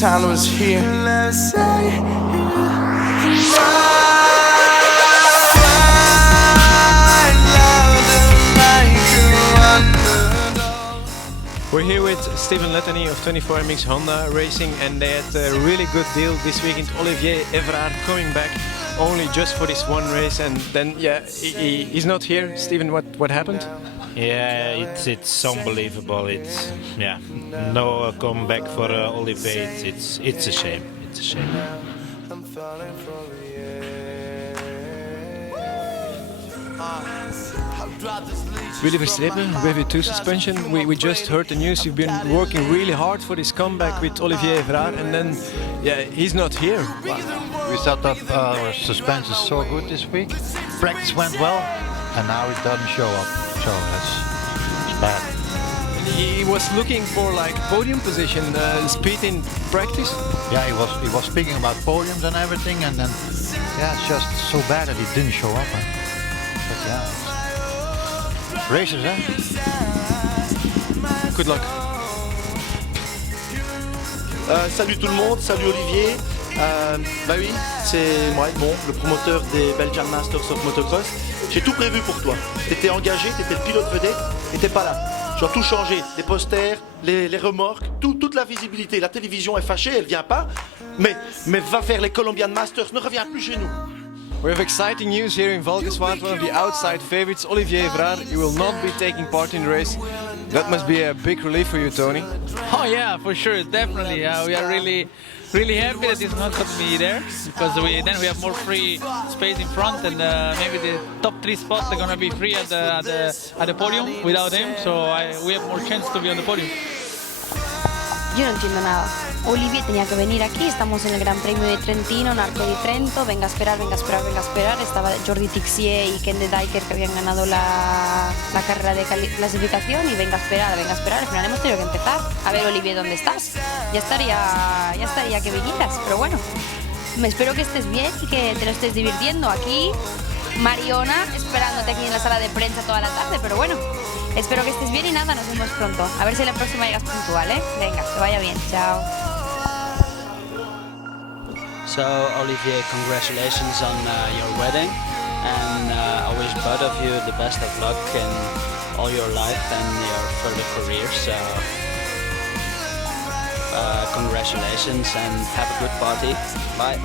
time was here. We're here with Steven Lettany of 24MX Honda Racing, and they had a really good deal this weekend. Olivier Evrard coming back only just for this one race, and then he's not here. Steven, what happened? Yeah, it's unbelievable. It's no comeback for Olivier. It's a shame. It's a shame. Willy Verstrepen, Wave 2 suspension. We just heard the news. You've been working really hard for this comeback with Olivier Evrard, and then he's not here. We thought of our suspension so good this week. Practice went well, and now it doesn't show up. So it's bad. He was looking for like podium position, speed in practice. Yeah, he was speaking about podiums and everything, and then it's just so bad that he didn't show up. But races, hein? Good luck. Salut tout le monde, salut Olivier. Bah oui, c'est moi, le promoteur des Belgian Masters of MotoX. J'ai tout prévu pour toi. T'étais engagé, t'étais le pilote vedette, et t'es pas là. Je dois tout changer, les posters, les remorques, toute la visibilité. La télévision est fâchée, elle vient pas. Mais va faire les Colombian Masters, ne reviens plus chez nous. We have exciting news here in Valkenswaard, one of the outside favorites, Olivier Evrard. He will not be taking part in the race. That must be a big relief for you, Tony. Oh yeah, for sure, definitely. We are really happy that he's not going to be there, because then we have more free space in front, and maybe the top 3 spots are going to be free at the podium without him. So we have more chance to be on the podium. Yo no entiendo nada. Olivier tenía que venir aquí, estamos en el Gran Premio de Trentino, en Arco di Trento, venga a esperar. Estaba Jordi Tixier y Ken de Dijker, que habían ganado la carrera de clasificación, y venga a esperar. Al final hemos tenido que empezar. A ver, Olivier, ¿dónde estás? Ya estaría que vinieras, pero bueno, me espero que estés bien y que te lo estés divirtiendo. Aquí, Marionna, esperándote aquí en la sala de prensa toda la tarde, pero bueno, espero que estés bien y nada, nos vemos pronto. A ver si la próxima llegas puntual, ¿eh? Venga, que vaya bien, chao. So Olivier, congratulations on your wedding, and I wish both of you the best of luck in all your life and your further career. So congratulations and have a good party. Bye.